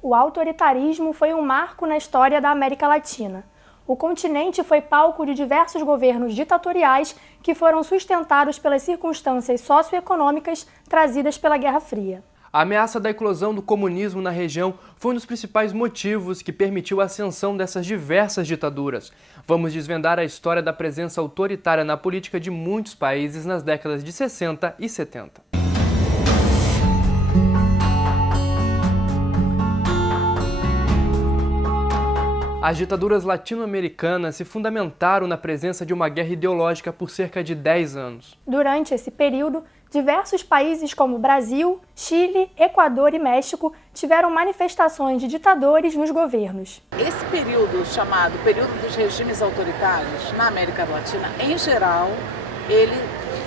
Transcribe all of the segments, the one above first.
O autoritarismo foi um marco na história da América Latina. O continente foi palco de diversos governos ditatoriais que foram sustentados pelas circunstâncias socioeconômicas trazidas pela Guerra Fria. A ameaça da eclosão do comunismo na região foi um dos principais motivos que permitiu a ascensão dessas diversas ditaduras. Vamos desvendar a história da presença autoritária na política de muitos países nas décadas de 60 e 70. As ditaduras latino-americanas se fundamentaram na presença de uma guerra ideológica por cerca de 10 anos. Durante esse período, diversos países como Brasil, Chile, Equador e México tiveram manifestações de ditadores nos governos. Esse período, chamado período dos regimes autoritários na América Latina, em geral, ele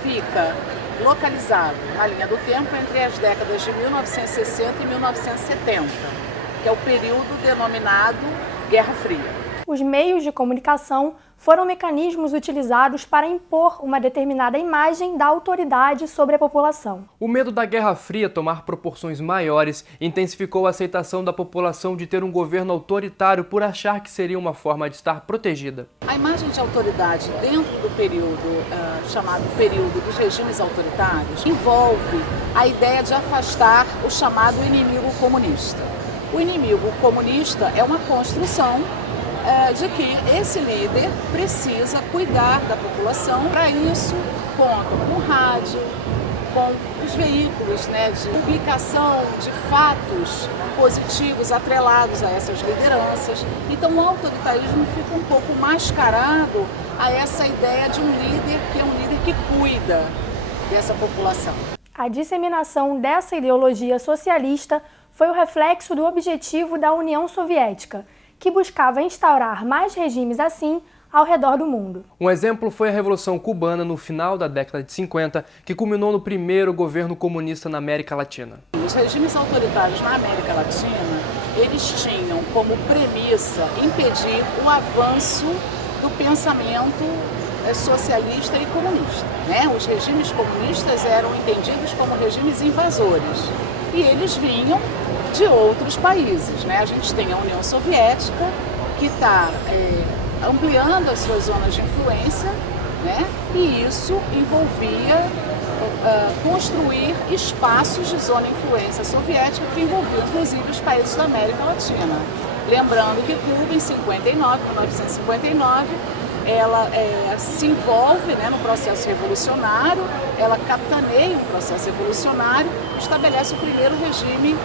fica localizado na linha do tempo entre as décadas de 1960 e 1970, que é o período denominado Guerra Fria. Os meios de comunicação foram mecanismos utilizados para impor uma determinada imagem da autoridade sobre a população. O medo da Guerra Fria tomar proporções maiores intensificou a aceitação da população de ter um governo autoritário por achar que seria uma forma de estar protegida. A imagem de autoridade dentro do período chamado período dos regimes autoritários envolve a ideia de afastar o chamado inimigo comunista. O inimigo comunista é uma construção de que esse líder precisa cuidar da população. Para isso, contam com rádio, com os veículos de publicação de fatos positivos atrelados a essas lideranças. Então, o autoritarismo fica um pouco mascarado a essa ideia de um líder que é um líder que cuida dessa população. A disseminação dessa ideologia socialista foi o reflexo do objetivo da União Soviética, que buscava instaurar mais regimes assim ao redor do mundo. Um exemplo foi a Revolução Cubana no final da década de 50, que culminou no primeiro governo comunista na América Latina. Os regimes autoritários na América Latina, eles tinham como premissa impedir o avanço do pensamento socialista e comunista. Os regimes comunistas eram entendidos como regimes invasores e eles vinham de outros países. A gente tem a União Soviética, que está ampliando as suas zonas de influência, e isso envolvia construir espaços de zona de influência soviética que envolviam inclusive os países da América Latina. Lembrando que Cuba, em 1959, ela se envolve no processo revolucionário, ela capitaneia um processo revolucionário, estabelece o primeiro regime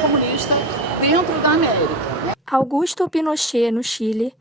comunista dentro da América. Augusto Pinochet, no Chile,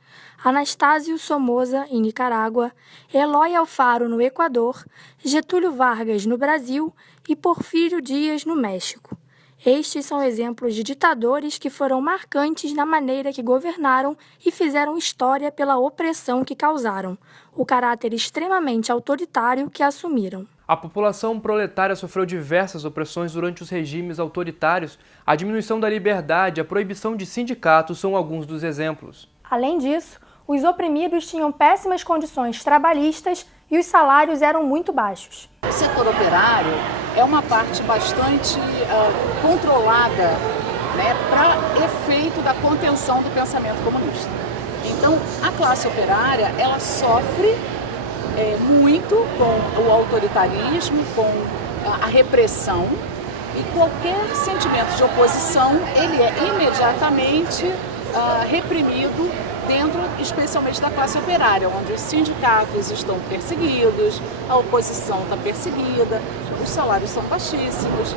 Anastácio Somoza, em Nicarágua, Eloy Alfaro, no Equador, Getúlio Vargas, no Brasil e Porfírio Dias, no México. Estes são exemplos de ditadores que foram marcantes na maneira que governaram e fizeram história pela opressão que causaram, o caráter extremamente autoritário que assumiram. A população proletária sofreu diversas opressões durante os regimes autoritários. A diminuição da liberdade, a proibição de sindicatos são alguns dos exemplos. Além disso, os oprimidos tinham péssimas condições trabalhistas e os salários eram muito baixos. O setor operário é uma parte bastante controlada para efeito da contenção do pensamento comunista. Então, a classe operária ela sofre muito com o autoritarismo, com a repressão, e qualquer sentimento de oposição ele é imediatamente reprimido dentro, especialmente da classe operária, onde os sindicatos estão perseguidos, a oposição está perseguida, os salários são baixíssimos,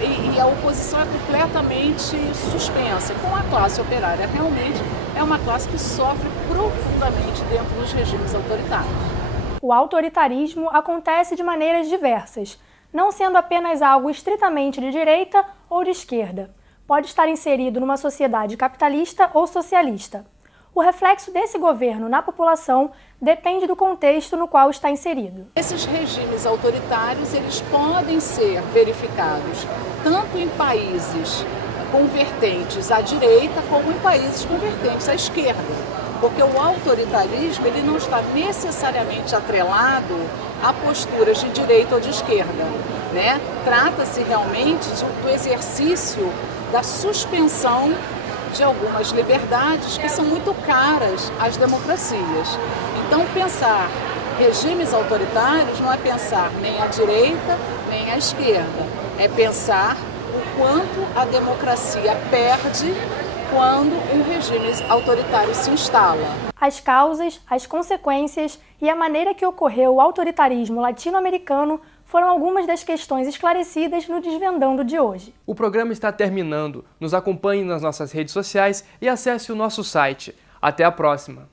e a oposição é completamente suspensa. Com a classe operária, realmente é uma classe que sofre profundamente dentro dos regimes autoritários. O autoritarismo acontece de maneiras diversas, não sendo apenas algo estritamente de direita ou de esquerda. Pode estar inserido numa sociedade capitalista ou socialista. O reflexo desse governo na população depende do contexto no qual está inserido. Esses regimes autoritários eles podem ser verificados tanto em países convertentes à direita como em países convertentes à esquerda. Porque o autoritarismo ele não está necessariamente atrelado a posturas de direita ou de esquerda, né? Trata-se realmente do exercício da suspensão de algumas liberdades que são muito caras às democracias. Então, pensar regimes autoritários não é pensar nem à direita nem à esquerda, é pensar o quanto a democracia perde quando um regime autoritário se instala. As causas, as consequências e a maneira que ocorreu o autoritarismo latino-americano foram algumas das questões esclarecidas no Desvendando de hoje. O programa está terminando. Nos acompanhe nas nossas redes sociais e acesse o nosso site. Até a próxima!